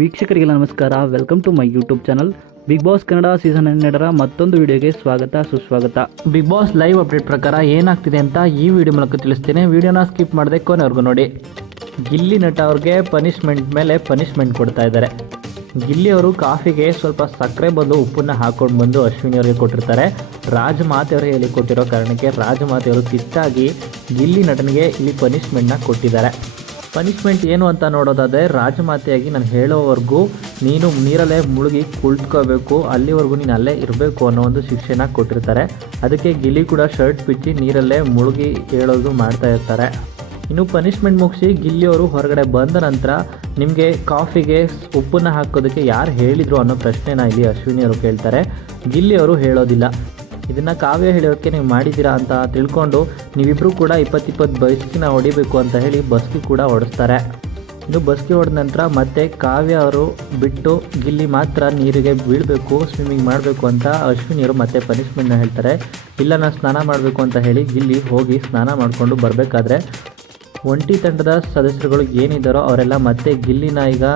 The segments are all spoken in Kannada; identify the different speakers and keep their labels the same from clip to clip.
Speaker 1: ವೀಕ್ಷಕರಿಗೆಲ್ಲ ನಮಸ್ಕಾರ. Welcome to my YouTube channel Bigg Boss Kannada season ಹನ್ನೆರಡರ ಮತ್ತೊಂದು ವಿಡಿಯೋಗೆ ಸ್ವಾಗತ, ಸುಸ್ವಾಗತ. ಬಿಗ್ ಬಾಸ್ ಲೈವ್ ಅಪ್ಡೇಟ್ ಪ್ರಕಾರ ಏನಾಗ್ತಿದೆ ಅಂತ ಈ ವಿಡಿಯೋ ಮೂಲಕ ತಿಳಿಸ್ತೇನೆ. ವಿಡಿಯೋನ ಸ್ಕಿಪ್ ಮಾಡದೆ ಕೊನೆವರೆಗೂ ನೋಡಿ. ಗಿಲ್ಲಿ ನಟ ಅವ್ರಿಗೆ ಪನಿಷ್ಮೆಂಟ್ ಮೇಲೆ ಪನಿಷ್ಮೆಂಟ್ ಕೊಡ್ತಾ ಇದ್ದಾರೆ. ಗಿಲ್ಲಿ ಅವರು ಕಾಫಿಗೆ ಸ್ವಲ್ಪ ಸಕ್ಕರೆ ಬದಲು ಉಪ್ಪನ್ನ ಹಾಕೊಂಡು ಬಂದು ಅಶ್ವಿನಿ ಅವರಿಗೆ ಕೊಟ್ಟಿರ್ತಾರೆ. ಹೇಳಿ ಕೊಟ್ಟಿರೋ ಕಾರಣಕ್ಕೆ ರಾಜಮಾತೆಯವರು ಸಿಟ್ಟಾಗಿ ಗಿಲ್ಲಿ ನಟನಿಗೆ ಇಲ್ಲಿ ಪನಿಷ್ಮೆಂಟ್ನ ಕೊಟ್ಟಿದ್ದಾರೆ. ಪನಿಷ್ಮೆಂಟ್ ಏನು ಅಂತ ನೋಡೋದಾದರೆ ರಾಜಮಾತೆಯಾಗಿ ನಾನು ಹೇಳೋವರೆಗೂ ನೀನು ನೀರಲ್ಲೇ ಮುಳುಗಿ ಕುಳಿತುಕೋಬೇಕು, ಅಲ್ಲಿವರೆಗೂ ನೀನು ಅಲ್ಲೇ ಇರಬೇಕು ಅನ್ನೋ ಒಂದು ಶಿಕ್ಷೆನ ಕೊಟ್ಟಿರ್ತಾರೆ. ಅದಕ್ಕೆ ಗಿಲಿ ಕೂಡ ಶರ್ಟ್ ಬಿಚ್ಚಿ ನೀರಲ್ಲೇ ಮುಳುಗಿ ಹೇಳೋದು ಮಾಡ್ತಾ ಇರ್ತಾರೆ. ಇನ್ನು ಪನಿಷ್ಮೆಂಟ್ ಮುಗಿಸಿ ಗಿಲ್ಲಿಯವರು ಹೊರಗಡೆ ಬಂದ ನಂತರ ನಿಮಗೆ ಕಾಫಿಗೆ ಉಪ್ಪನ್ನು ಹಾಕೋದಕ್ಕೆ ಯಾರು ಹೇಳಿದರು ಅನ್ನೋ ಪ್ರಶ್ನೆನ ಇಲ್ಲಿ ಅಶ್ವಿನಿ ಅವರು ಕೇಳ್ತಾರೆ. ಗಿಲ್ಲಿಯವರು ಹೇಳೋದಿಲ್ಲ. ಇದನ್ನು ಕಾವ್ಯ ಹೇಳೋಕ್ಕೆ ನೀವು ಮಾಡಿದ್ದೀರಾ ಅಂತ ತಿಳ್ಕೊಂಡು ನೀವಿಬ್ಬರು ಕೂಡ ಇಪ್ಪತ್ತಿಪ್ಪತ್ತು ಬಸ್ಕಿನ ಹೊಡಿಬೇಕು ಅಂತ ಹೇಳಿ ಬಸ್ಕಿ ಕೂಡ ಹೊಡೆಸ್ತಾರೆ. ಇದು ಬಸ್ಕಿ ಹೊಡೆದ ನಂತರ ಮತ್ತೆ ಕಾವ್ಯ ಅವರು ಬಿಟ್ಟು ಗಿಲ್ಲಿ ಮಾತ್ರ ನೀರಿಗೆ ಬೀಳಬೇಕು ಸ್ವಿಮ್ಮಿಂಗ್ ಮಾಡಬೇಕು ಅಂತ ಅಶ್ವಿನಿಯವರು ಮತ್ತೆ ಪನಿಷ್ಮೆಂಟ್ನ ಹೇಳ್ತಾರೆ. ಇಲ್ಲ ನಾನು ಸ್ನಾನ ಮಾಡಬೇಕು ಅಂತ ಹೇಳಿ ಗಿಲ್ಲಿ ಹೋಗಿ ಸ್ನಾನ ಮಾಡಿಕೊಂಡು ಬರಬೇಕಾದ್ರೆ ಒಂಟಿ ತಂಡದ ಸದಸ್ಯರುಗಳು ಏನಿದ್ದಾರೋ ಅವರೆಲ್ಲ ಮತ್ತೆ ಗಿಲ್ಲಿನ ಈಗ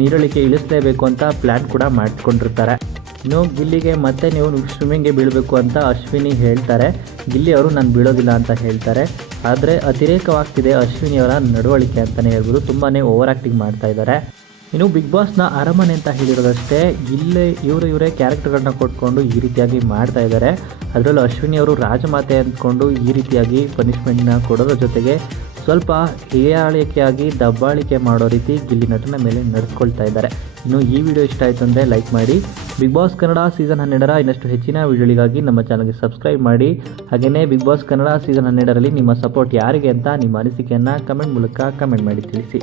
Speaker 1: ನೀರಳಿಕೆ ಇಳಿಸಲೇಬೇಕು ಅಂತ ಪ್ಲ್ಯಾನ್ ಕೂಡ ಮಾಡ್ಕೊಂಡಿರ್ತಾರೆ. ಇನ್ನು ಗಿಲ್ಲಿಗೆ ಮತ್ತೆ ನೀವು ಸ್ವಿಮ್ಮಿಂಗ್ಗೆ ಬೀಳಬೇಕು ಅಂತ ಅಶ್ವಿನಿ ಹೇಳ್ತಾರೆ. ಗಿಲ್ಲಿ ಅವರು, ನಾನು ಬೀಳೋದಿಲ್ಲ ಅಂತ ಹೇಳ್ತಾರೆ. ಆದರೆ ಅತಿರೇಕವಾಗ್ತಿದೆ ಅಶ್ವಿನಿಯವರ ನಡವಳಿಕೆ ಅಂತಲೇ ಹೇಳ್ಬೋದು. ತುಂಬಾ ಓವರ್ ಆ್ಯಕ್ಟಿಂಗ್ ಮಾಡ್ತಾ ಇದ್ದಾರೆ. ಇನ್ನು ಬಿಗ್ ಬಾಸ್ನ ಅರಮನೆ ಅಂತ ಹೇಳಿರೋದಷ್ಟೇ, ಇಲ್ಲೇ ಇವರು ಇವರೇ ಕ್ಯಾರೆಕ್ಟರ್ಗಳನ್ನ ಕೊಟ್ಕೊಂಡು ಈ ರೀತಿಯಾಗಿ ಮಾಡ್ತಾ ಇದ್ದಾರೆ. ಅದರಲ್ಲೂ ಅಶ್ವಿನಿ ಅವರು ರಾಜಮಾತೆ ಅಂದ್ಕೊಂಡು ಈ ರೀತಿಯಾಗಿ ಪನಿಷ್ಮೆಂಟ್ನ ಕೊಡೋದ್ರ ಜೊತೆಗೆ ಸ್ವಲ್ಪ ಹೀಯಾಳಿಕೆಯಾಗಿ ದಬ್ಬಾಳಿಕೆ ಮಾಡೋ ರೀತಿ ಗಿಲ್ಲಿ ನಟನ ಮೇಲೆ ನಡೆಸ್ಕೊಳ್ತಾ ಇದ್ದಾರೆ. ಇನ್ನು ಈ ವಿಡಿಯೋ ಇಷ್ಟ ಆಯಿತು ಅಂದರೆ ಲೈಕ್ ಮಾಡಿ. ಬಿಗ್ ಬಾಸ್ ಕನ್ನಡ ಸೀಸನ್ ಹನ್ನೆರಡರ ಇನ್ನಷ್ಟು ಹೆಚ್ಚಿನ ವಿಡಿಯೋಗಳಿಗಾಗಿ ನಮ್ಮ ಚಾನಲ್ಗೆ ಸಬ್ಸ್ಕ್ರೈಬ್ ಮಾಡಿ. ಹಾಗೆಯೇ ಬಿಗ್ ಬಾಸ್ ಕನ್ನಡ ಸೀಸನ್ ಹನ್ನೆರಡರಲ್ಲಿ ನಿಮ್ಮ ಸಪೋರ್ಟ್ ಯಾರಿಗೆ ಅಂತ ನಿಮ್ಮ ಅನಿಸಿಕೆಯನ್ನು ಕಮೆಂಟ್ ಮೂಲಕ ಕಮೆಂಟ್ ಮಾಡಿ ತಿಳಿಸಿ.